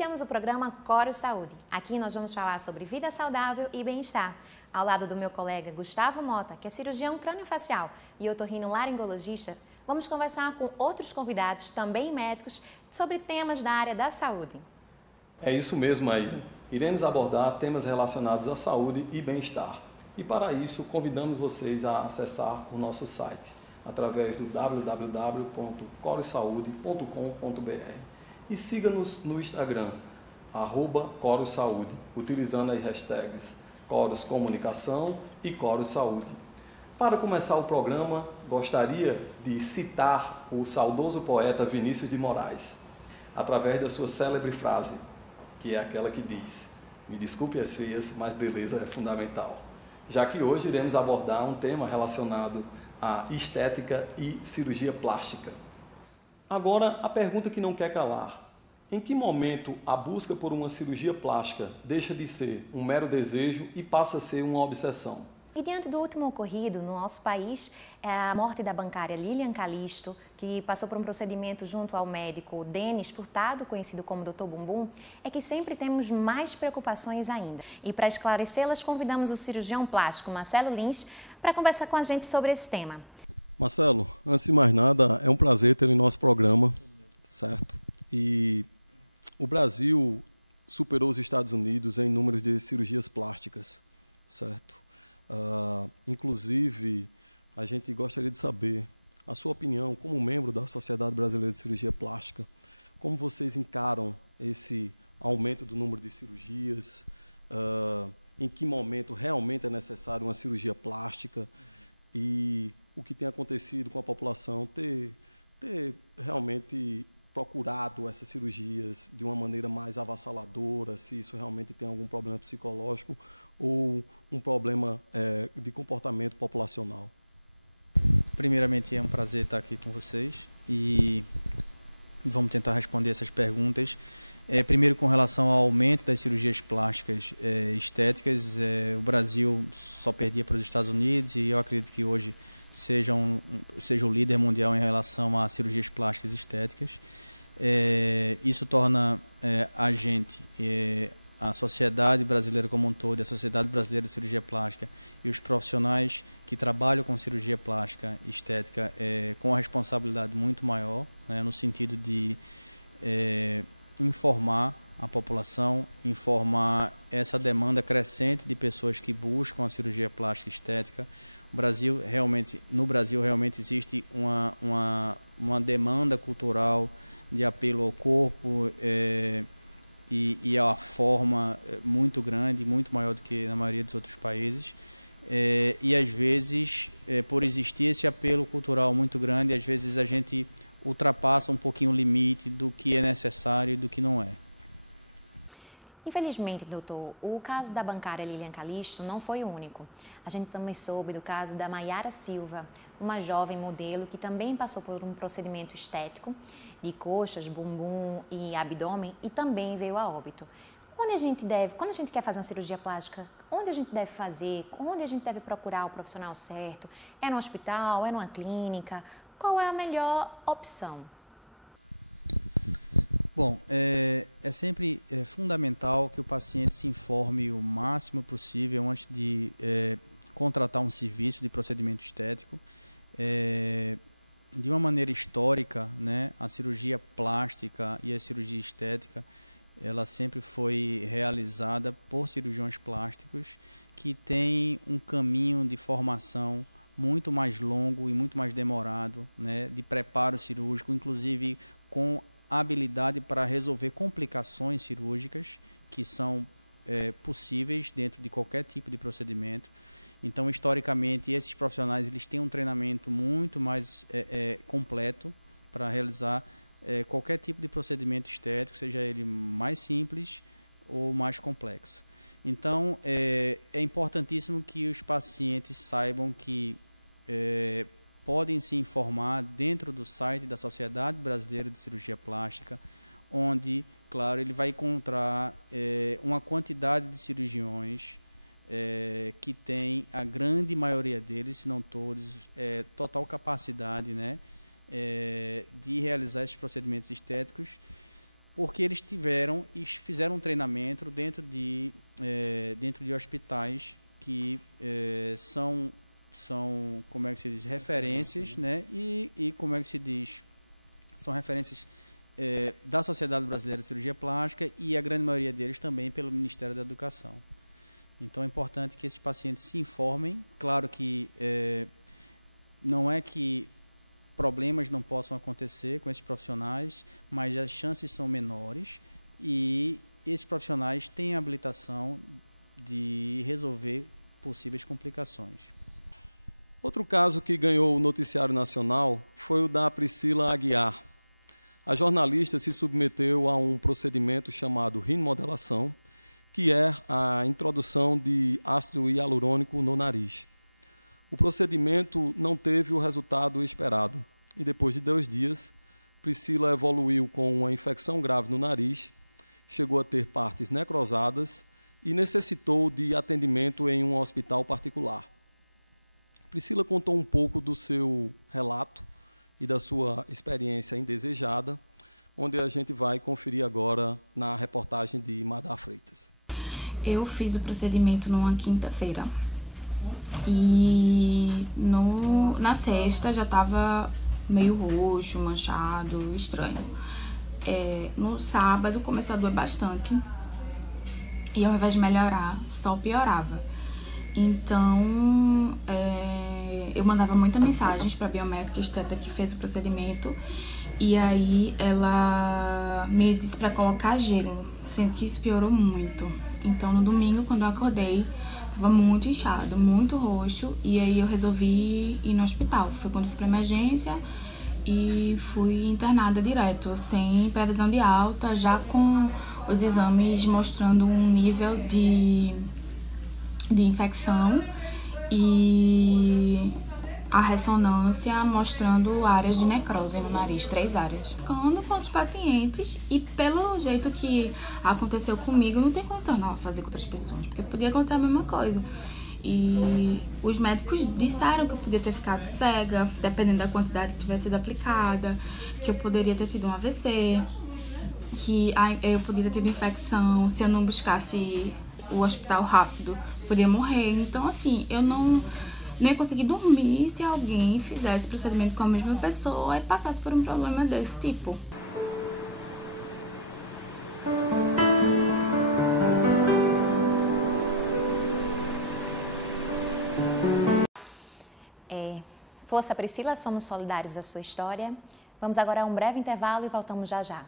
Iniciamos o programa Coro Saúde. Aqui nós vamos falar sobre vida saudável e bem-estar. Ao lado do meu colega Gustavo Mota, que é cirurgião craniofacial e otorrinolaringologista, vamos conversar com outros convidados, também médicos, sobre temas da área da saúde. É isso mesmo, Maíra. Iremos abordar temas relacionados à saúde e bem-estar. E para isso, convidamos vocês a acessar o nosso site através do www.corosaude.com.br e siga-nos no Instagram, @corosaude, utilizando as hashtags Coros Comunicação e Coros Saúde. Para começar o programa, gostaria de citar o saudoso poeta Vinícius de Moraes, através da sua célebre frase, que é aquela que diz: "Me desculpe as feias, mas beleza é fundamental." Já que hoje iremos abordar um tema relacionado à estética e cirurgia plástica. Agora, a pergunta que não quer calar: em que momento a busca por uma cirurgia plástica deixa de ser um mero desejo e passa a ser uma obsessão? E diante do último ocorrido no nosso país, a morte da bancária Lilian Calisto, que passou por um procedimento junto ao médico Denis Furtado, conhecido como Dr. Bumbum, é que sempre temos mais preocupações ainda. E para esclarecê-las, convidamos o cirurgião plástico Marcelo Lins para conversar com a gente sobre esse tema. Marcelo, antes de mais nada, é um prazer ter em nosso programa, certo? E o Brasil superou os Estados Unidos em números de cirurgias plásticas, certo? Inclusive, a gente gostaria de saber a sua opinião como membro da Sociedade Brasileira de Cirurgia Plástica. Como vocês encaram esse aumento do número de cirurgias? Em que momento realmente é necessário uma cirurgia plástica? E o que tem acontecido com a população ter realmente procurado essas cirurgias de uma maneira mais avassaladora, se isso realmente tem algum problema psicológico ou um problema de comportamento populacional. Primeiramente, é um prazer estar aqui com vocês e vamos tentar responder essas perguntas. Primeiro, com relação ao aumento das cirurgias plásticas estéticas, o Brasil só perdia para os Estados Unidos e eu acredito que hoje seja o líder mundial em relação a cirurgias plásticas estéticas. Isso torna a gente, a sociedade brasileira como um todo, a Sociedade Brasileira de Cirurgia Plástica e os profissionais que trabalham com cirurgia plástica estética com uma responsabilidade muito maior, né, no sentido de informar a população, informar essa demanda crescente de pessoas que buscam a cirurgia plástica estética. No Brasil realmente existe uma demanda cultural de apelo ao corpo e à forma muito grande, muito maior do que na maioria dos outros países. E às vezes, por existir esse apelo cultural muito grande, às vezes a gente ultrapassa um pouquinho o limite do que é necessário e do que não é. Infelizmente, doutor, o caso da bancária Lilian Calisto não foi o único. A gente também soube do caso da Maiara Silva, uma jovem modelo que também passou por um procedimento estético de coxas, bumbum e abdômen e também veio a óbito. Quando a gente quer fazer uma cirurgia plástica, onde a gente deve fazer? Onde a gente deve procurar o profissional certo? É no hospital? É numa clínica? Qual é a melhor opção? Bom, é sempre fundamental que o paciente se informe o máximo possível antes de contratar um serviço de procedimento estético. De uma maneira histórica, né, a cirurgia plástica e a cirurgia estética, ela sempre foi realizada por cirurgiões plásticos que têm um caminho de formação muito mais longo e muito mais demorado, né, de preparo cirúrgico, inclusive com habilidade para resolver complicações cirúrgicas que são possíveis dentro de qualquer tipo de procedimento. Então, historicamente, esses profissionais eles têm um treinamento muito mais completo para realizar qualquer tipo de procedimento estético, seja ele mais simples ou mais complexo. Então, é importantíssimo que os pacientes saibam que podem se informar dentro do site da Sociedade Brasileira de Cirurgia Plástica, onde, claro, ele vai encontrar uma quantidade de cirurgiões que tem, a grande maioria deles, se não todos, total capacidade, né, de realizar esses procedimentos estéticos porque eles tiveram e fizeram um treinamento dentro de hospitais que são, como é que se diz, referências, né? E como é que se diz, são referências da Sociedade Brasileira de Cirurgia Plástica e a grande maioria deles também pelo Ministério da Educação. Então é importante que esses pacientes se informem. Claro que não é que problemas não possam acontecer com esses profissionais, mas as chances são menores e esses profissionais têm a habilitação de resolver possíveis complicações. Outro caso que ganhou o noticiário nacional foi o da Priscila Aguiar. A jornalista se submeteu a um procedimento chamado rinomodelação, que é a introdução de ácido hialurônico no nariz. O procedimento não teve o resultado esperado e, depois de 2 dias, Priscila evoluiu com uma infecção grave no nariz, chegou a ter partes necrosadas e necessitou de atendimento em um hospital particular. Priscila contou um pouco do seu relato e da sua experiência indesejada, onde a gente vai conferir agora na reportagem de Madá Freitas. Eu fiz o procedimento numa quinta-feira e na sexta já estava meio roxo, manchado, estranho. No sábado começou a doer bastante e ao invés de melhorar, só piorava. Então, eu mandava muitas mensagens para a biomédica esteta que fez o procedimento e aí ela me disse para colocar gelo, sendo que isso piorou muito. Então, no domingo, quando eu acordei, estava muito inchado, muito roxo e aí eu resolvi ir no hospital. Foi quando fui para emergência e fui internada direto, sem previsão de alta, já com os exames mostrando um nível de infecção e a ressonância mostrando áreas de necrose no nariz, 3 áreas. Ficando com os pacientes e pelo jeito que aconteceu comigo, não tem condição não fazer com outras pessoas, porque podia acontecer a mesma coisa. E os médicos disseram que eu podia ter ficado cega, dependendo da quantidade que tivesse sido aplicada, que eu poderia ter tido um AVC, que eu podia ter tido infecção, se eu não buscasse o hospital rápido, podia morrer. Então, assim, eu não ia conseguir dormir se alguém fizesse procedimento com a mesma pessoa e passasse por um problema desse tipo. Força Priscila, somos solidários à sua história. Vamos agora a um breve intervalo e voltamos já já.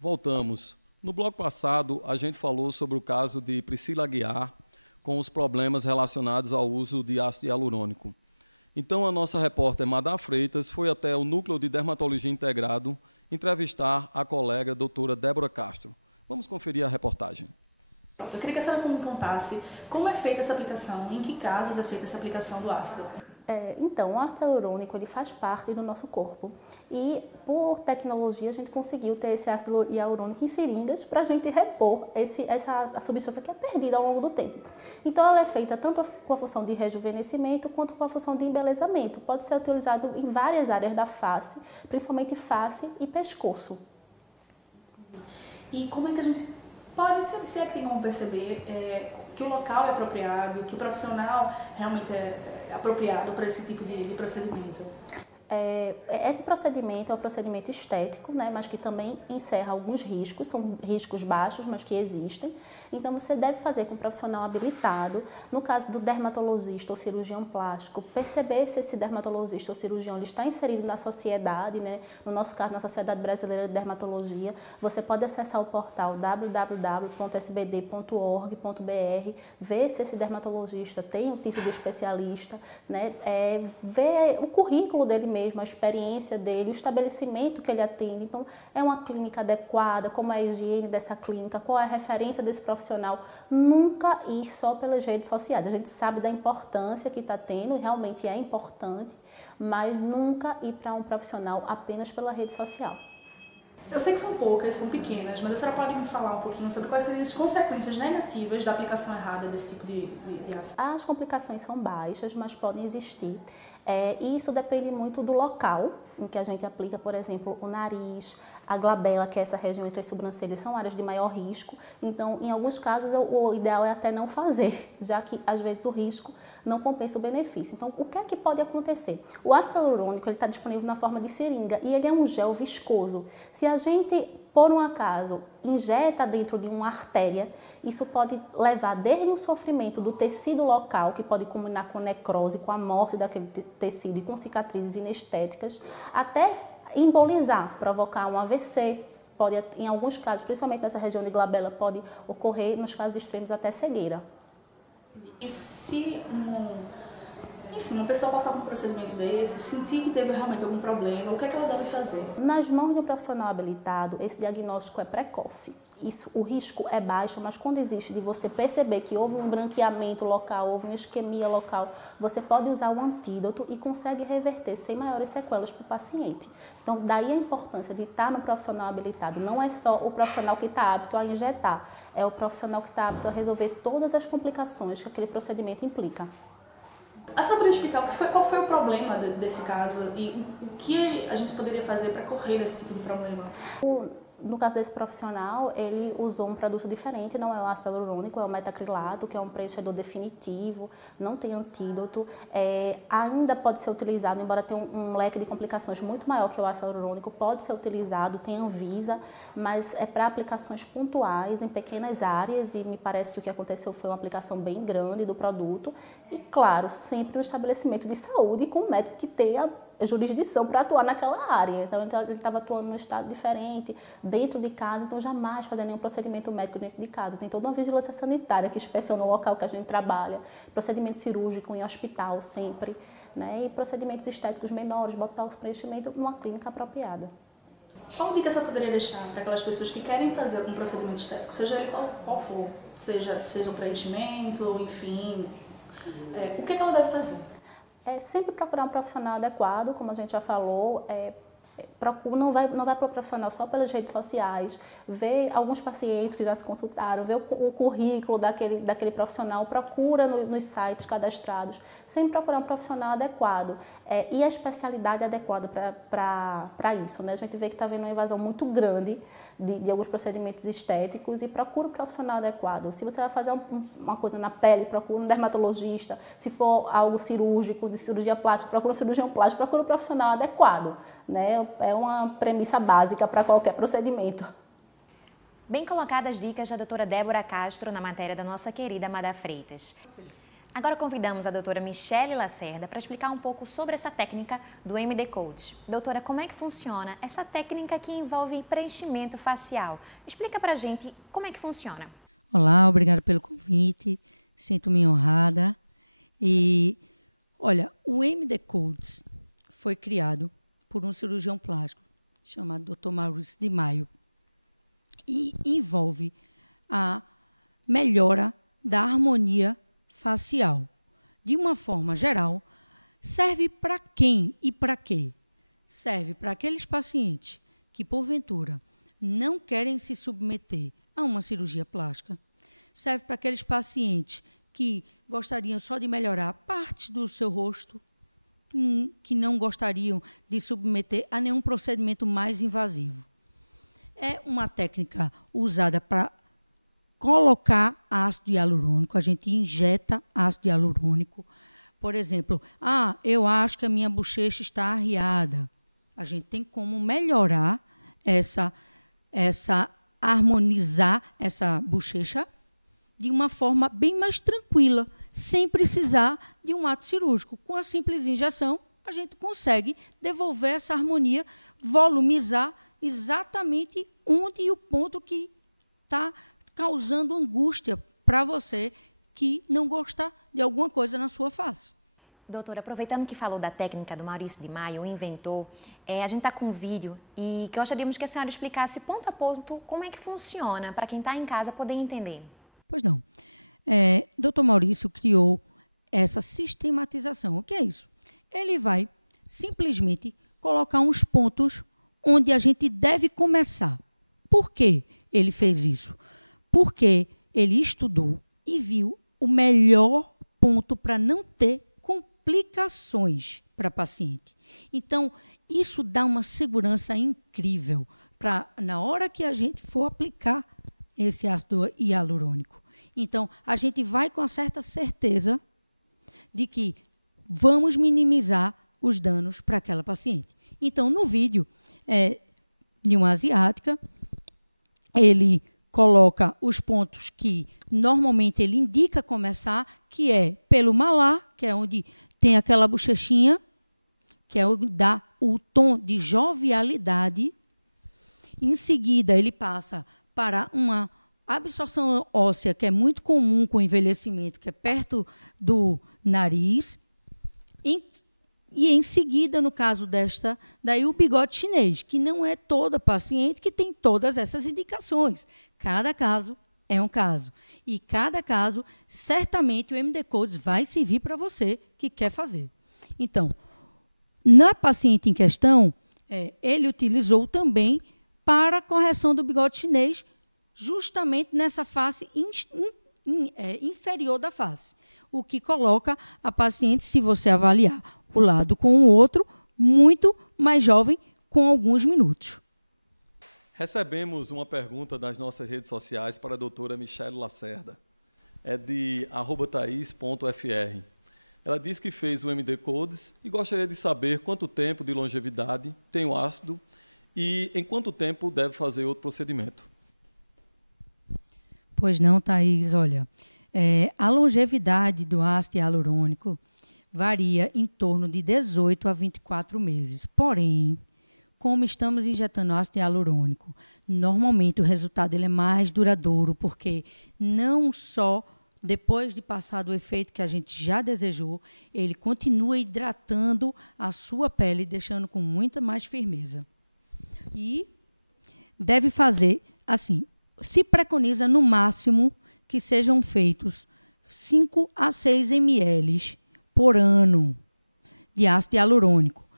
Voltamos. No bloco passado, a gente falou sobre o caso de Priscila Aguiar com os problemas relacionados ao uso de ácido hialurônico. Então, a nossa repórter Madá Freitas foi até o Núcleo de Dermatologia Integrado entrevistar a colega doutora Débora Castro. Vamos conferir a reportagem. Eu queria que a senhora me contasse como é feita essa aplicação, em que casos é feita essa aplicação do ácido. Então, o ácido hialurônico ele faz parte do nosso corpo e, por tecnologia, a gente conseguiu ter esse ácido hialurônico em seringas para a gente repor essa substância que é perdida ao longo do tempo. Então, ela é feita tanto com a função de rejuvenescimento quanto com a função de embelezamento. Pode ser utilizado em várias áreas da face, principalmente face e pescoço. E como é que a gente pode, se é que tem como perceber que o local é apropriado, que o profissional realmente é apropriado para esse tipo de procedimento? Esse procedimento é um procedimento estético, né, mas que também encerra alguns riscos, são riscos baixos, mas que existem. Então, você deve fazer com um profissional habilitado. No caso do dermatologista ou cirurgião plástico, perceber se esse dermatologista ou cirurgião ele está inserido na sociedade, né, no nosso caso, na Sociedade Brasileira de Dermatologia. Você pode acessar o portal www.sbd.org.br, ver se esse dermatologista tem um título de especialista, né, ver o currículo dele mesmo, a experiência dele, o estabelecimento que ele atende. Então, é uma clínica adequada, como é a higiene dessa clínica, qual é a referência desse profissional. Nunca ir só pelas redes sociais. A gente sabe da importância que está tendo, realmente é importante, mas nunca ir para um profissional apenas pela rede social. Eu sei que são poucas, são pequenas, mas a senhora pode me falar um pouquinho sobre quais seriam as consequências negativas da aplicação errada desse tipo de ação? As complicações são baixas, mas podem existir. E isso depende muito do local em que a gente aplica, por exemplo, o nariz, a glabela, que é essa região entre as sobrancelhas, são áreas de maior risco. Então, em alguns casos, o ideal é até não fazer, já que, às vezes, o risco não compensa o benefício. Então, o que é que pode acontecer? O ácido hialurônico está disponível na forma de seringa e ele é um gel viscoso. Se a gente, por um acaso, injeta dentro de uma artéria, isso pode levar desde o sofrimento do tecido local, que pode culminar com necrose, com a morte daquele tecido e com cicatrizes inestéticas, até embolizar, provocar um AVC, pode, em alguns casos, principalmente nessa região de glabela, pode ocorrer, nos casos extremos, até cegueira. E se uma pessoa passar por um procedimento desse, sentir que teve realmente algum problema, o que é que ela deve fazer? Nas mãos de um profissional habilitado, esse diagnóstico é precoce. O risco é baixo, mas quando existe de você perceber que houve um branqueamento local, houve uma isquemia local, você pode usar o antídoto e consegue reverter sem maiores sequelas para o paciente. Então, daí a importância de estar no profissional habilitado. Não é só o profissional que está apto a injetar, é o profissional que está apto a resolver todas as complicações que aquele procedimento implica. A senhora poderia explicar qual foi o problema desse caso e o que a gente poderia fazer para correr desse tipo de problema? No caso desse profissional, ele usou um produto diferente, não é o ácido hialurônico, é o metacrilato, que é um preenchedor definitivo, não tem antídoto, ainda pode ser utilizado, embora tenha um leque de complicações muito maior que o ácido hialurônico, pode ser utilizado, tem Anvisa, mas é para aplicações pontuais, em pequenas áreas, e me parece que o que aconteceu foi uma aplicação bem grande do produto, e claro, sempre no estabelecimento de saúde, com um médico que tenha jurisdição para atuar naquela área. Então, ele estava atuando num estado diferente, dentro de casa, então jamais fazer nenhum procedimento médico dentro de casa. Tem toda uma vigilância sanitária que inspeciona o local que a gente trabalha, procedimento cirúrgico em hospital sempre, né? E procedimentos estéticos menores, botox, preenchimento numa clínica apropriada. Qual dica você poderia deixar para aquelas pessoas que querem fazer algum procedimento estético, seja ele qual for, seja um preenchimento, enfim, o que ela deve fazer? Sempre procurar um profissional adequado, como a gente já falou, não vai para o profissional só pelas redes sociais, ver alguns pacientes que já se consultaram, ver o currículo daquele profissional, procura nos sites cadastrados, sempre procurar um profissional adequado e a especialidade adequada para isso, né? A gente vê que está havendo uma invasão muito grande de alguns procedimentos estéticos e procura um profissional adequado. Se você vai fazer uma coisa na pele, procura um dermatologista. Se for algo cirúrgico, de cirurgia plástica, procura um cirurgião plástico, procura um profissional adequado, né? É uma premissa básica para qualquer procedimento. Bem colocadas as dicas da doutora Débora Castro na matéria da nossa querida Amada Freitas. Agora convidamos a doutora Michele Lacerda para explicar um pouco sobre essa técnica do MD Coach. Doutora, como é que funciona essa técnica que envolve preenchimento facial? Explica para a gente como é que funciona. Olá, obrigada pelo convite, sinto-me honrada. E, olha, o MD Coach foi criado por um cirurgião plástico chamado Dr. Maurício de Maio e envolve a melhora da harmonia facial. De uma forma geral, serve para quem e para quê? Serve para aqueles pacientes que, porventura, não querem se submeter a uma cirurgia plástica. Serve para aqueles pacientes que gostariam só de melhorar partes do seu rosto, que não gostariam de submeter a nenhum procedimento mais invasivo. É uma técnica usada para colocar ácido hialurônico, a gente injeta ácido hialurônico. Por exemplo, eu acho que a minha bochecha está arriada. A gente tem como melhorar harmonizar essa bochecha de uma forma bem mais tranquila, sem precisar de um ato cirúrgico. Com a simples injeção, a gente consegue devolver essa harmonia, volumizar exatamente onde e o ponto que está causando angústia para você que não gosta de alguma coisa na sua face. Doutora, aproveitando que falou da técnica do Maurício de Maio, o inventor, a gente está com um vídeo e gostaríamos que a senhora explicasse ponto a ponto como é que funciona, para quem está em casa poder entender. Pois não. Dr. Maurício criou essa sistematização. O que é isso? Ele vai simplesmente colocar uns pontos onde a gente deve começar. Por que ele fez isso? Porque ele estudou e viu o melhor ponto para não ter complicações para paciente. Então, isso dá uma segurança incrível para, na hora que a gente for aplicar esse ácido hialurônico. Então, a gente vai com uma certa certeza de que vamos minimizar os danos para aquela paciente. Então, no vídeo de uma asiática, ele coloca os pontos que normalmente ele indica começar, que é pelo malar, que é onde tem aquela bochechinha, que é onde dá o tom de jovialidade. Em seguida, ele passa para uma absorção óssea, que é muito comum com o envelhecimento, que é perto do nariz. E em seguida, no caso desta, daí o bigode chinês, que não é toda paciente que tem todas essas indicações. Cada caso é um caso. E cada caso, certamente, o MD Codes vai servir para você que quer fazer. Então, na paciente em questão, ele utilizou também para a correção do bigode chinês, justamente nessa face inferior da face. O que coloca a paciente, se você avaliar o lado com o outro, muito mais jovem, com alguns minutos. Recebemos uma pergunta das nossas redes sociais para a doutora Michelle Lacerda. É de @thais.fr. Ela diz que fez o MD Codes e gostaria de saber quanto tempo de longevidade tem o ácido e em quanto tempo deve fazer outro procedimento. Pois não, Thaís. Olha, a longevidade do ácido hialurônico varia em torno de 18 a 24 meses. Porém, como estamos injetando ácido hialurônico, normalmente o resultado ele é mais duradouro, porque não só depois de passar do efeito que a gente já desejou, ele continua hidratando a sua pele, deixando com muita mais firmeza. E deve fazer, assim, se preconiza no máximo que sejam feitos 5 a 6 ml por ano de ácido hialurônico.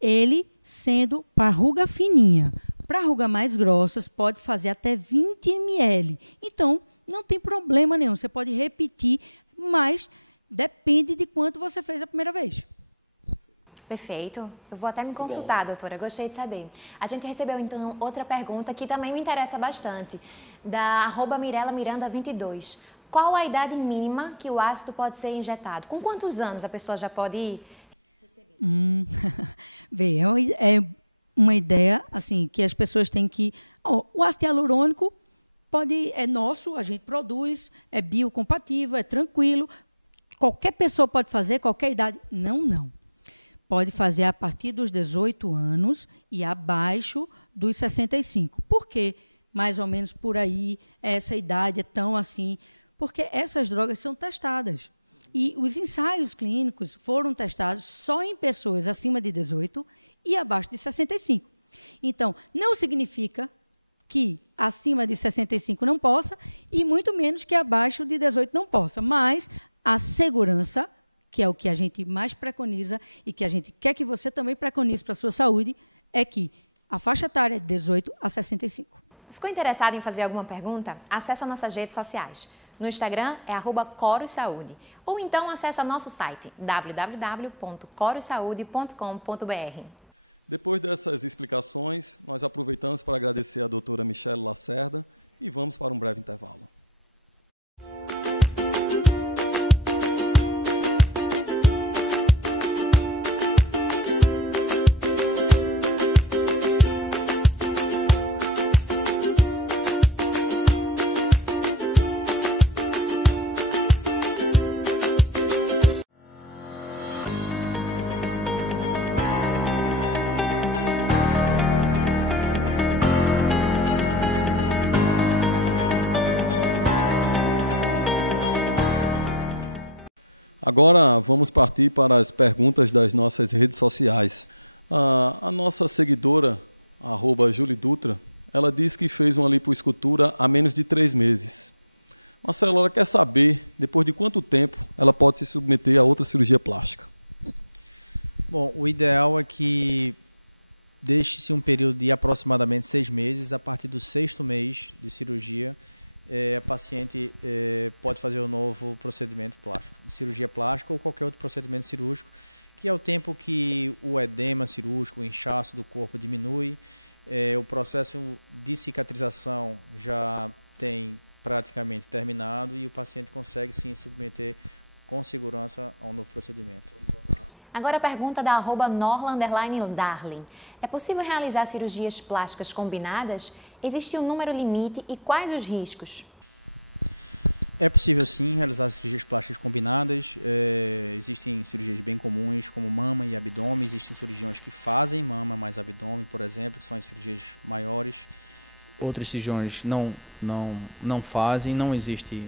Ele sendo para ruga fininha. Para ruga mais grossas, pode fazer até 20 ml. Então, não tem problema nenhum. Você pode repetir, mas depende de quanto você fez a primeira vez. Perfeito. Eu vou até me consultar, doutora. Gostei de saber. A gente recebeu, então, outra pergunta que também me interessa bastante, da @MirelaMiranda22. Qual a idade mínima que o ácido pode ser injetado? Com quantos anos a pessoa já pode receber? Vê, é uma ideia assim, que as pessoas têm que... o ácido hialurônico é nosso, a gente produz, é biocompatível, é tranquilo. Qualquer pessoa pode fazer, qualquer idade. Não. Pode fazer a partir dos 18 anos e abaixo dos 65. Por quê? Mais ou menos por aí, essa idade é tão assim... Porque essas drogas são testadas. E os ensaios clínicos foram testados só em pessoas acima de 18 e abaixo de 65. Então, não significa que acima de 65 não possa, e muito menos que abaixo de 18 não possa. Mas a segurança, que é o que a gente mais preconiza e que a gente quer que você também preconize para a sua saúde, é que a faixa etária é de 18 a 65. Ficou interessado em fazer alguma pergunta? Acesse nossas redes sociais. No Instagram é @corosaude. Ou então acesse nosso site www.corosaude.com.br. Depois dessas explicações, nós aproveitamos para agradecer a doutora Michelle Lacerda e vamos para um breve intervalo. Agora vamos partir para as perguntas das nossas redes sociais. A nossa seguidora, @JulieDutra, ela diz que fez uma lipoescultura há menos de 3 meses. Marcelo, ela quer saber, depois de quanto tempo ela pode se submeter a outra cirurgia plástica? Bom, o ideal é que deixe-se um período de aproximadamente 6 meses. A partir do 6º mês de cirurgia, a paciente pode fazer o novo procedimento plástico, de cirurgia plástica ou qualquer outro procedimento cirúrgico, que é o tempo que o edema cirúrgico, o inchaço do corpo diminui, o processo de cicatrização já tem praticamente terminado e o paciente consegue sim submeter com segurança a um novo procedimento. Agora a pergunta da @Norla_Darling. É possível realizar cirurgias plásticas combinadas? Existe um número limite e quais os riscos? É possível sim realizar cirurgias plásticas combinadas. Existem cirurgias bem comuns como mama e abdômen. Existem cirurgiões que fazem mama mais abdômen, por exemplo, que são as cirurgias maiores. Outros cirurgiões não fazem. Não existe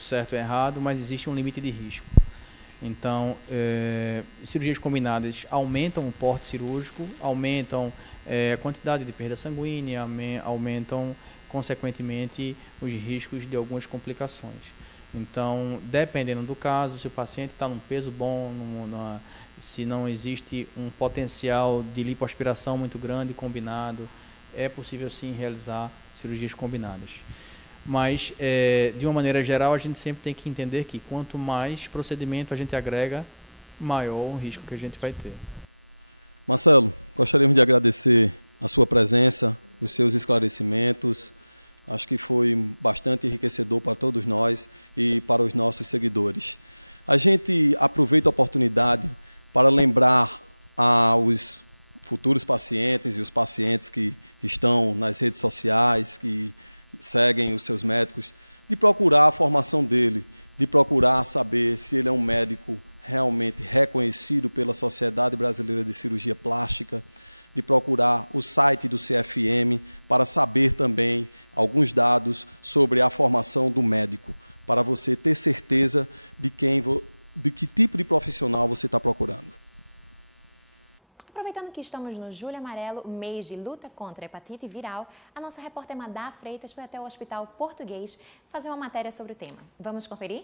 certo ou errado, mas existe um limite de risco. Então, cirurgias combinadas aumentam o porte cirúrgico, aumentam a quantidade de perda sanguínea, aumentam, consequentemente, os riscos de algumas complicações. Então, dependendo do caso, se o paciente está num peso bom, se não existe um potencial de lipoaspiração muito grande combinado, é possível sim realizar cirurgias combinadas. Mas, de uma maneira geral, a gente sempre tem que entender que quanto mais procedimento a gente agrega, maior o risco que a gente vai ter. Marcelo, gostaríamos de agradecer a sua presença, os seus esclarecimentos. Acho que foi bastante enriquecedor para todos nós e para os nossos seguidores. A gente aproveita a oportunidade para lembrar aos futuros pacientes e os pacientes que estão nas redes sociais, que seguem os seus médicos, de procurar a formação dele, de procurar saber se ele é um médico realmente reconhecido pela Sociedade Brasileira de Cirurgia Plástica, de procurar o site do CFM para saber também alguns dados sobre a formação do médico, para você ter certeza de que tipo de profissional você está procurando. Aproveitando que estamos no Julho Amarelo, mês de luta contra a hepatite viral, a nossa repórter Madá Freitas foi até o Hospital Português fazer uma matéria sobre o tema. Vamos conferir?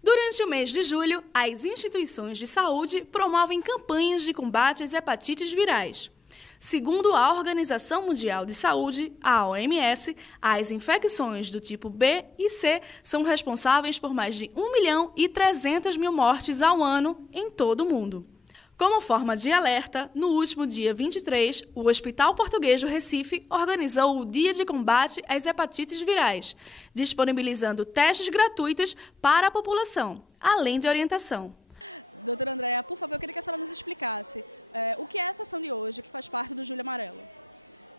Durante o mês de julho, as instituições de saúde promovem campanhas de combate às hepatites virais. Segundo a Organização Mundial de Saúde, a OMS, as infecções do tipo B e C são responsáveis por mais de 1.300.000 mortes ao ano em todo o mundo. Como forma de alerta, no último dia 23, o Hospital Português do Recife organizou o Dia de Combate às Hepatites Virais, disponibilizando testes gratuitos para a população, além de orientação. Doutora Andréa, por favor, eu queria que a senhora nos explicasse o que é essa ação de hoje, que faz parte do Julho Amarelo.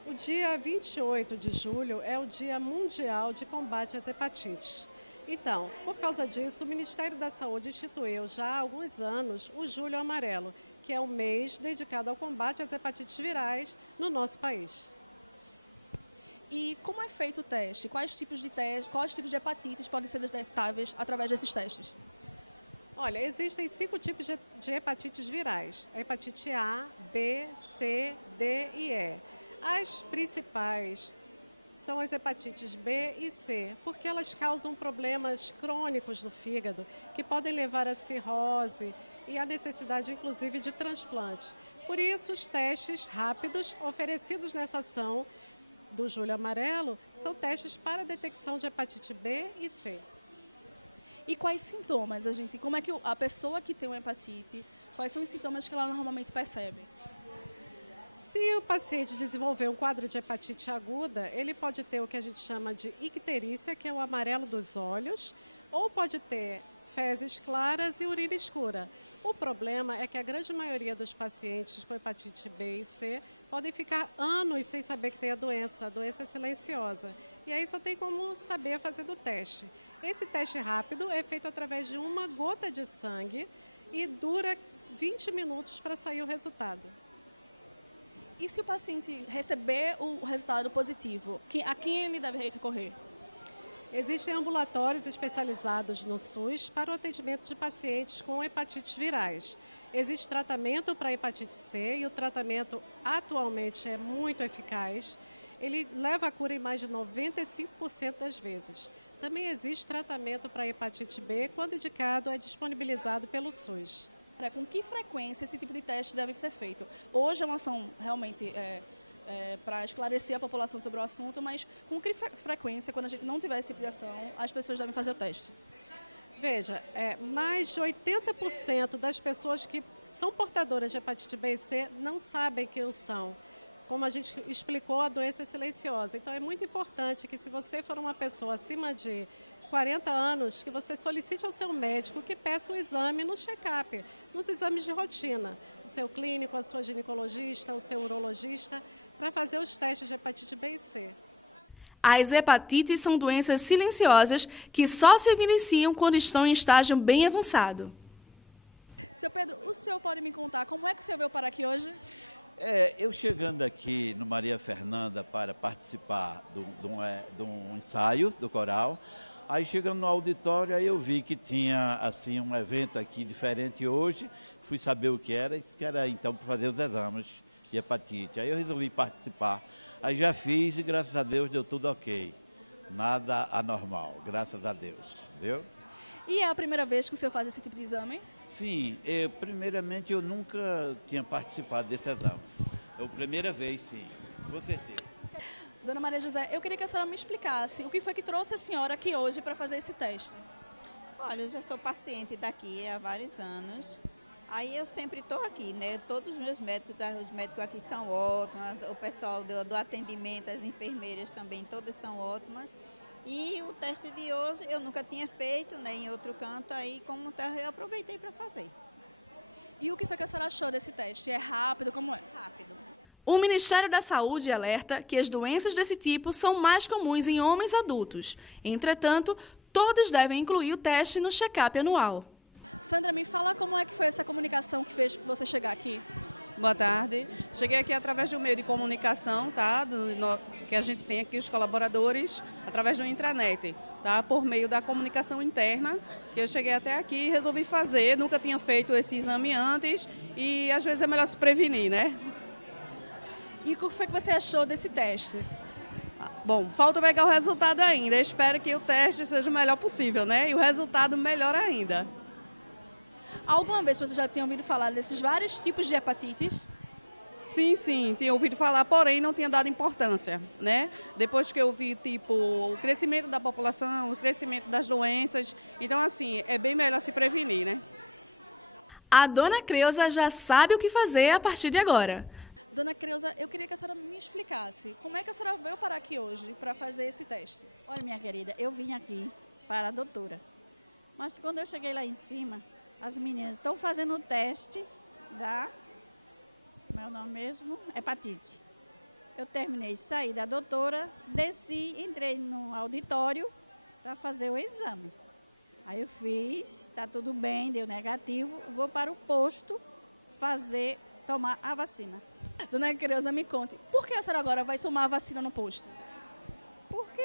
O dia 28 de julho é o Dia Mundial de Combate às Hepatites. Então, por causa disso, o Ministério da Saúde instituiu já há alguns anos o Julho Amarelo, que é o mês dedicado ao combate às hepatites virais no nosso país. E como é feito o teste? Quais tipos de hepatites podem ser detectáveis através desses testes? Olha, existem 5 tipos de hepatites virais: a hepatite A, B, C, D e E. As principais são as hepatites B e C, porque elas causam problemas crônicos do fígado, que podem levar a cirrose e a necessidade, inclusive, de transplante. Por isso, os testes rápidos oferecidos nessa ação do Julho Amarelo são testes para detecção de hepatite B e C. E quais sintomas, como é que a pessoa que tem uma hepatite, quais são os sintomas que ela normalmente percebe? Se o paciente desenvolver um quadro de hepatite aguda, ele pode ter o que a gente chama de icterícia, que é o amarelo dos olhos, ou pode ter fezes claras e urina escura. O problema é que a grande maioria dos pacientes com hepatite B e C podem ficar anos sem saber que tem a doença é silenciosa. E aí só tem como saber fazer do teste. Esse teste rápido é feito através de uma gota de sangue e dura 20 minutos para sair o resultado. E se o paciente receber o resultado positivo, a quem ele deve recorrer? Existem ambulatórios especializados no SUS para o atendimento de pacientes com hepatites virais. Existe tratamento para hepatite C e o tratamento atualmente é muito eficaz. Ele leva a cura em mais de 95% das vezes. Também existe tratamento para hepatite B, quando indicado, é disponibilizado pelo SUS. Com que frequência esse tipo de teste deve ser feito? Hoje é uma ação realmente para esclarecer a população sobre o assunto, mas com que frequência, quando a gente não tiver esse tipo de ação, as pessoas devem fazer o teste? Veja, mais de 80% das pessoas que são portadoras de hepatite B e C não sabem que o são. Como a gente explicou, a doença é silenciosa. Então, é muito importante que, se você for uma pessoa acima de 40 anos, que você solicite ao seu médico que peça um exame no check-up, nos exames de rotina, o seu clínico, a sua ginecologista, o seu urologista, para fazer os testes de hepatite B e C. As hepatites são doenças silenciosas que só se evidenciam quando estão em estágio bem avançado. Seu Pedro, o senhor pode me contar como é que o senhor veio parar aqui hoje? Eu chegando aqui no Maria Fernanda para participar de um ensaio do coral, aí chegando no auditório, aí eu vi que tinha assim um evento aqui diferente hoje, fui saber o que era, e disse que era então para fazer os exames de hepatite. Aí eu resolvi participar, aí já fiz e graças a Deus deu tudo ok, nada anormal, graças a Deus, entendeu? E é a primeira vez que o senhor faz esse tipo de exame? Sim, primeiramente eu nunca tinha participado desse exame, é a primeira vez sim, com certeza. Dona Maria José, eu queria que a senhora me explicasse o que foi que trouxe a senhora aqui hoje para fazer esse teste. Olha, eu já sou paciente daqui há vários anos. Aí eu sempre estou aqui, né? Todos os meus médicos, os médicos aqui são ótimos, o pessoal do atendimento, as enfermeiras também, todas são ótimas. E o teste de hoje eu nunca tinha feito, né, em outro canto, aí como eu aproveitei para fazer. E o que foi que a senhora achou desse teste? É rápido, como é? Rápido. O Ministério da Saúde alerta que as doenças desse tipo são mais comuns em homens adultos. Entretanto, todos devem incluir o teste no check-up anual. Sandra, me fala como é que foi essa comunicação que fez você chegar aqui. Boa tarde. Cheguei aqui através do meio de comunicação, tá? Que a gente tem aqui, os colaboradores, através do intranet, tá? Por meio da comunicação interna, que eu cheguei até aqui e resolvi fazer. Nunca tinha feito esse exame antes e às vezes é melhor se prevenir, né? E o que foi que você achou desse teste? Bom, falta pegar o resultado ainda. Eu espero que o teste seja o melhor possível, né? E o resultado melhor ainda. Alguma vez você já tinha ouvido falar desses vários tipos de hepatites? Sim, tinha ouvido falar, porém não tinha dado importância, né? Depois que eu vi, tipo, o crescimento da população, o crescimento das doenças, então, assim, é bem melhor se prevenir, né? A dona Creuza já sabe o que fazer a partir de agora. Dona Creuza, eu queria que a senhora me explicasse como é que a senhora veio parar aqui hoje para fazer esse teste. Olha, minha querida, eu vim aqui para a doutora, mas quando eu cheguei lá em cima, as meninas estão fazendo o teste da, meu nome mesmo, hepatite. Eu terminei, saí da doutora, desci, entrei no auditório para fazer o exame. Aí eu fiz, está tudo bem, deu negativo, vou para o posto tomar a vacina. Dona Creuza, me conte, por que a senhora agora vai tomar a vacina no posto? Porque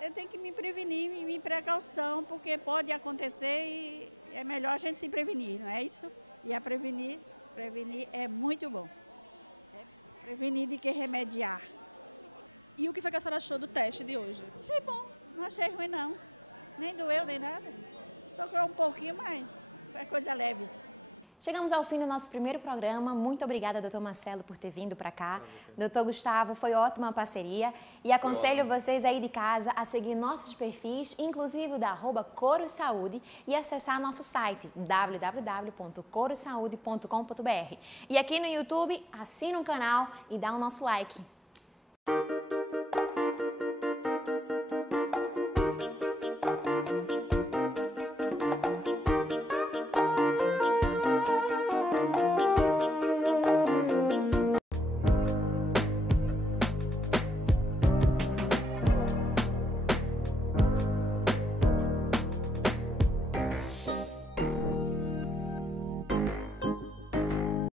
eu tenho que me prevenir, me precaução, porque pode acontecer e é melhor a gente se prevenir, não é isso? E a prevenir é muito bom. Prevenir de que remediar. E o que foi que a senhora achou do teste de hoje? Achei bom, não achei ruim não. Nem doeu, nem nada. Só que um pouquinho, mas é coisa leve. Chegamos ao fim do nosso primeiro programa. Muito obrigada, doutor Marcelo, por ter vindo para cá. Doutor Gustavo, foi ótima a parceria. E aconselho vocês aí de casa a seguir nossos perfis, inclusive o da @corosaude, e acessar nosso site www.corosaude.com.br. E aqui no YouTube, assina o canal e dá o nosso like.